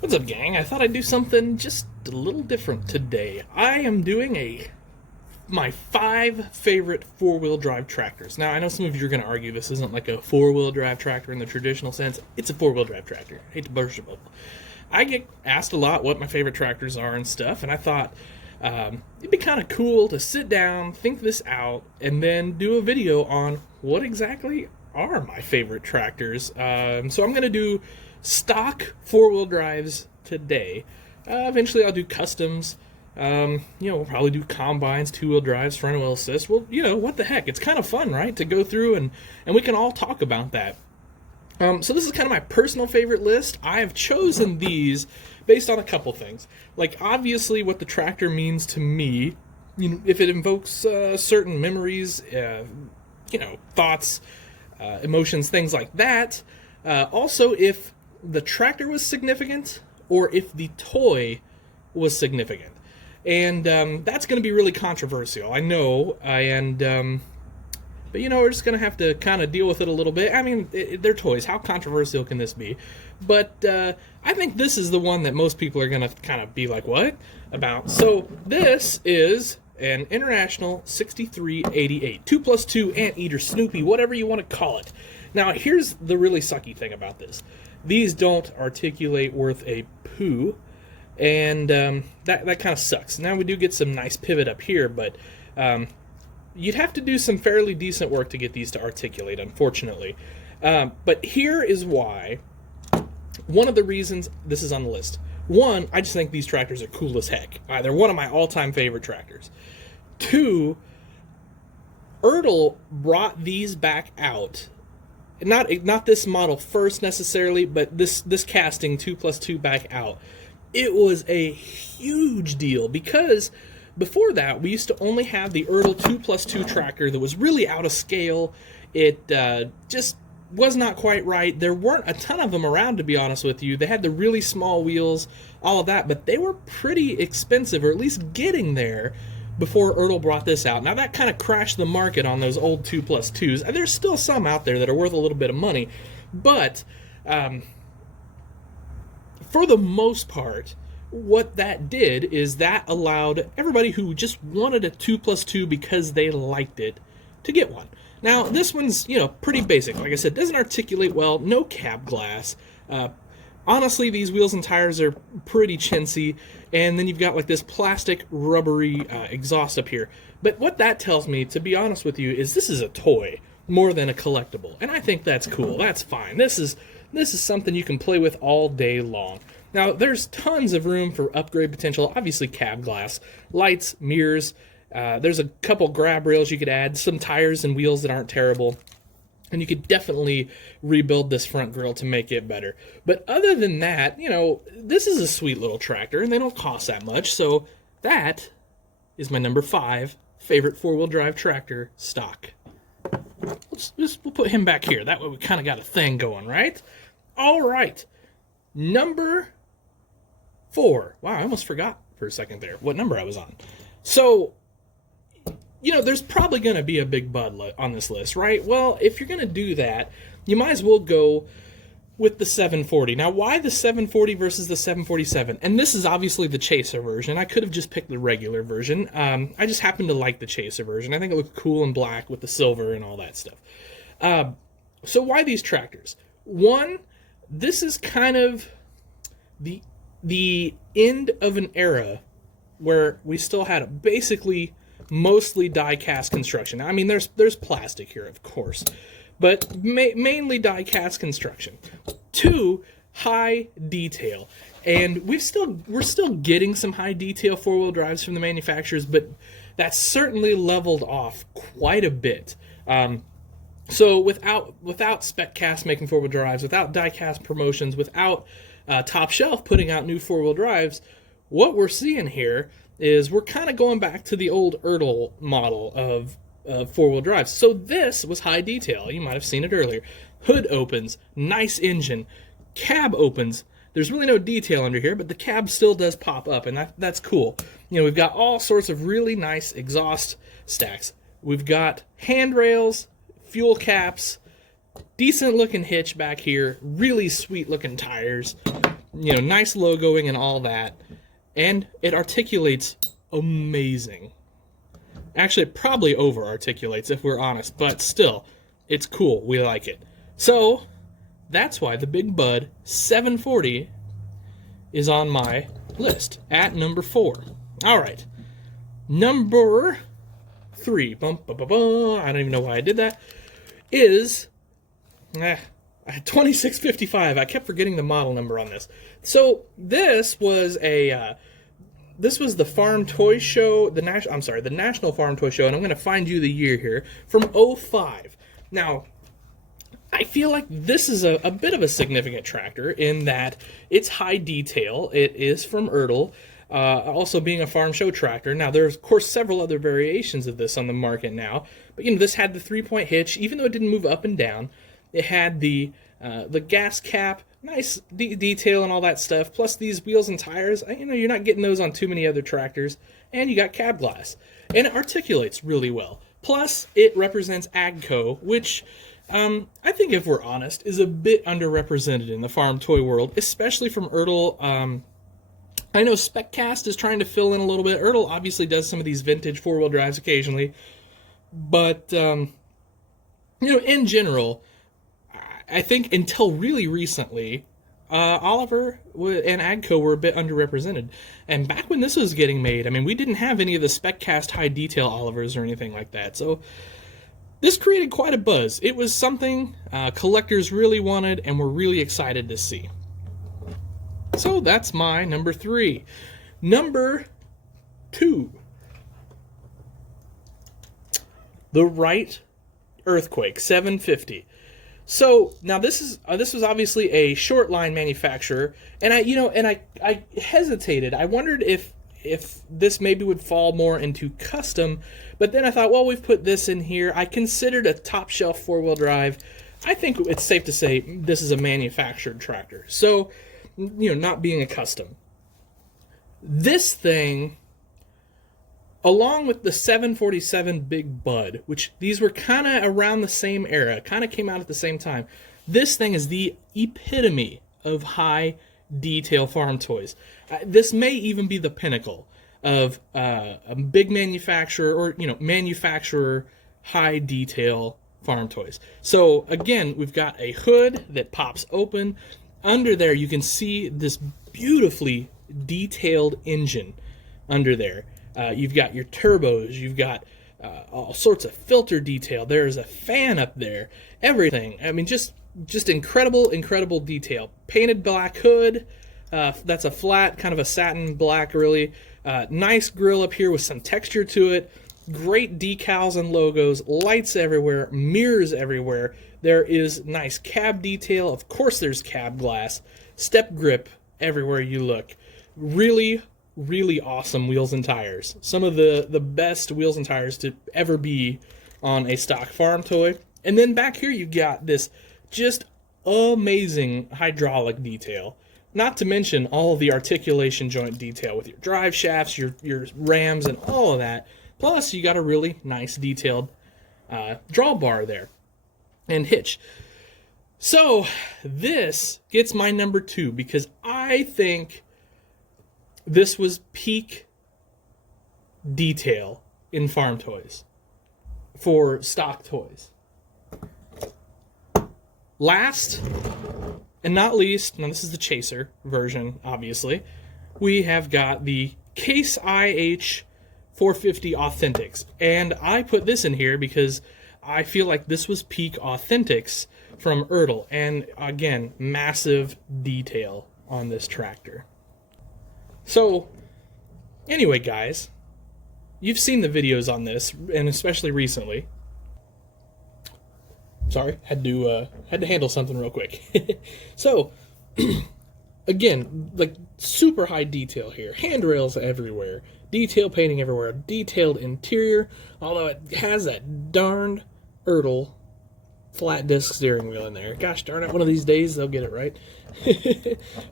What's up, gang? I thought I'd do something just a little different today. I am doing my 5 favorite four-wheel drive tractors. Now, I know some of you are going to argue this isn't like a four-wheel drive tractor in the traditional sense. It's a four-wheel drive tractor. I hate to burst your bubble. I get asked a lot what my favorite tractors are and stuff, and I thought it'd be kind of cool to sit down, think this out, and then do a video on what exactly are my favorite tractors. So I'm going to do stock four-wheel drives today. Eventually I'll do customs. We'll probably do combines, two-wheel drives, front-wheel assist. Well, what the heck? It's kind of fun, right? To go through and we can all talk about that. So this is kind of my personal favorite list. I have chosen these based on a couple things. Like, obviously, what the tractor means to me. If it invokes certain memories, thoughts, emotions, things like that. Also, if the tractor was significant or if the toy was significant. And that's going to be really controversial, I know, but we're just going to have to kind of deal with it a little bit. I mean, they're toys. How controversial can this be? But I think this is the one that most people are going to kind of be like, what? About. So this is an International 6388. 2+2 Anteater Snoopy, whatever you want to call it. Now, here's the really sucky thing about this. These don't articulate worth a poo, and that kind of sucks. Now we do get some nice pivot up here, but you'd have to do some fairly decent work to get these to articulate, unfortunately. But here is why. One of the reasons this is on the list. One, I just think these tractors are cool as heck. They're one of my all-time favorite tractors. Two, Ertl brought these back out. Not this model first necessarily, but this casting 2+2 back out. It was a huge deal because before that we used to only have the Ertl 2+2 tractor that was really out of scale. It just was not quite right. There weren't a ton of them around, to be honest with you. They had the really small wheels, all of that, but they were pretty expensive, or at least getting there, before Ertl brought this out. Now, that kind of crashed the market on those old 2+2s. There's still some out there that are worth a little bit of money, but for the most part, what that did is that allowed everybody who just wanted a 2+2 because they liked it to get one. Now, this one's, pretty basic. Like I said, doesn't articulate well, no cab glass. Honestly, these wheels and tires are pretty chintzy, and then you've got like this plastic rubbery exhaust up here. But what that tells me, to be honest with you, is this is a toy more than a collectible, and I think that's cool. That's fine. This is something you can play with all day long. Now, there's tons of room for upgrade potential. Obviously, cab glass, lights, mirrors. There's a couple grab rails you could add, some tires and wheels that aren't terrible. And you could definitely rebuild this front grille to make it better. But other than that, this is a sweet little tractor, and they don't cost that much. So that is my number 5 favorite four-wheel drive tractor, stock. We'll put him back here. That way we kind of got a thing going, right? All right. Number 4. Wow, I almost forgot for a second there what number I was on. So, there's probably going to be a big bud on this list, right? Well, if you're going to do that, you might as well go with the 740. Now, why the 740 versus the 747? And this is obviously the Chaser version. I could have just picked the regular version. I just happen to like the Chaser version. I think it looked cool in black with the silver and all that stuff. So why these tractors? One, this is kind of the end of an era where we still had basically mostly die-cast construction. I mean, there's plastic here, of course, but mainly die-cast construction. 2, high detail, and we're still getting some high detail four-wheel drives from the manufacturers, but that's certainly leveled off quite a bit. So without spec cast making four-wheel drives, without die-cast promotions, without Top Shelf putting out new four-wheel drives, what we're seeing here is we're kind of going back to the old Ertl model of four-wheel drives. So this was high detail. You might have seen it earlier. Hood opens, nice engine. Cab opens. There's really no detail under here, but the cab still does pop up, and that's cool. We've got all sorts of really nice exhaust stacks. We've got handrails, fuel caps, decent-looking hitch back here, really sweet-looking tires. nice logoing and all that. And it articulates amazing. Actually, it probably over-articulates, if we're honest, but still, it's cool. We like it. So, that's why the Big Bud 740 is on my list at number 4. All right. Number 3, I don't even know why I did that, is 2655. I kept forgetting the model number on this. So this was the Farm Toy Show, the National Farm Toy Show, and I'm going to find you the year here, from '05. Now, I feel like this is a bit of a significant tractor in that it's high detail. It is from Ertl, also being a farm show tractor. Now, there's, of course, several other variations of this on the market now, but, this had the 3-point hitch, even though it didn't move up and down. It had the gas cap, nice detail and all that stuff, plus these wheels and tires. You're not getting those on too many other tractors, and you got cab glass. And it articulates really well. Plus, it represents Agco, which, I think if we're honest, is a bit underrepresented in the farm toy world, especially from Ertl. I know SpecCast is trying to fill in a little bit. Ertl obviously does some of these vintage four-wheel drives occasionally, but, in general, I think until really recently, Oliver and Agco were a bit underrepresented. And back when this was getting made, we didn't have any of the SpecCast high detail Olivers or anything like that. So this created quite a buzz. It was something collectors really wanted and were really excited to see. So that's my number 3. Number 2. The Rite Earthquake 750. So now this was obviously a short line manufacturer, and I hesitated. I wondered if this maybe would fall more into custom, but then I thought, well, we've put this in here. I considered a top shelf 4-wheel drive. I think it's safe to say this is a manufactured tractor. So, not being a custom. This thing, along with the 747 Big Bud, which these were kind of around the same era, kind of came out at the same time, this thing is the epitome of high detail farm toys. This may even be the pinnacle of a big manufacturer or, manufacturer high detail farm toys. So again, we've got a hood that pops open. Under there, you can see this beautifully detailed engine under there. You've got your turbos, you've got all sorts of filter detail. There's a fan up there, everything. Just incredible detail. Painted black hood, that's a flat, kind of a satin black, really. Nice grill up here with some texture to it. Great decals and logos, lights everywhere, mirrors everywhere. There is nice cab detail. Of course there's cab glass. Step grip everywhere you look. Really awesome wheels and tires. Some of the best wheels and tires to ever be on a stock farm toy. And then back here you've got this just amazing hydraulic detail. Not to mention all of the articulation joint detail with your drive shafts, your rams, and all of that. Plus, you got a really nice detailed drawbar there and hitch. So, this gets my number 2 because I think this was peak detail in farm toys for stock toys. Last and not least, now this is the Chaser version, obviously, we have got the Case IH 450 Authentics. And I put this in here because I feel like this was peak Authentics from Ertl. And again, massive detail on this tractor. So, anyway, guys, you've seen the videos on this, and especially recently. Sorry, had to handle something real quick. So, again, like super high detail here, handrails everywhere, detail painting everywhere, detailed interior. Although it has that darned Ertl flat disc steering wheel in there. Gosh darn it, one of these days they'll get it right.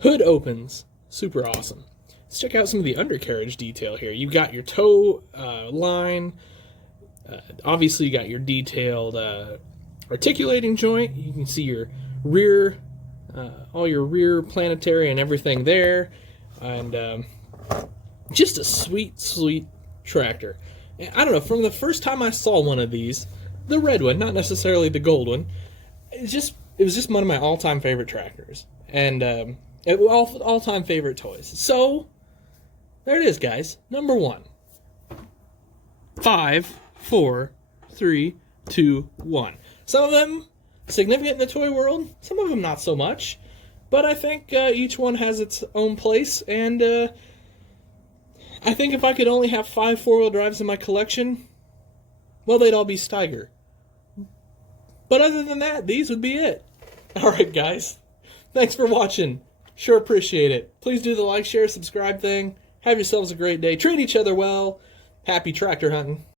Hood opens, super awesome. Let's check out some of the undercarriage detail here. You've got your toe line. Obviously, you got your detailed articulating joint. You can see your rear all your rear planetary and everything there, and just a sweet, sweet tractor. I don't know, from the first time I saw one of these, the red one, not necessarily the gold one, it was just one of my all-time favorite tractors, and all-time favorite toys. So there it is, guys. Number 1. 5, 4, 3, 2, 1. Some of them significant in the toy world, some of them not so much, but I think each one has its own place, and I think if I could only have 5 four-wheel drives in my collection, well, they'd all be Steiger. But other than that, these would be it. Alright, guys. Thanks for watching. Sure appreciate it. Please do the like, share, subscribe thing. Have yourselves a great day. Treat each other well. Happy tractor hunting.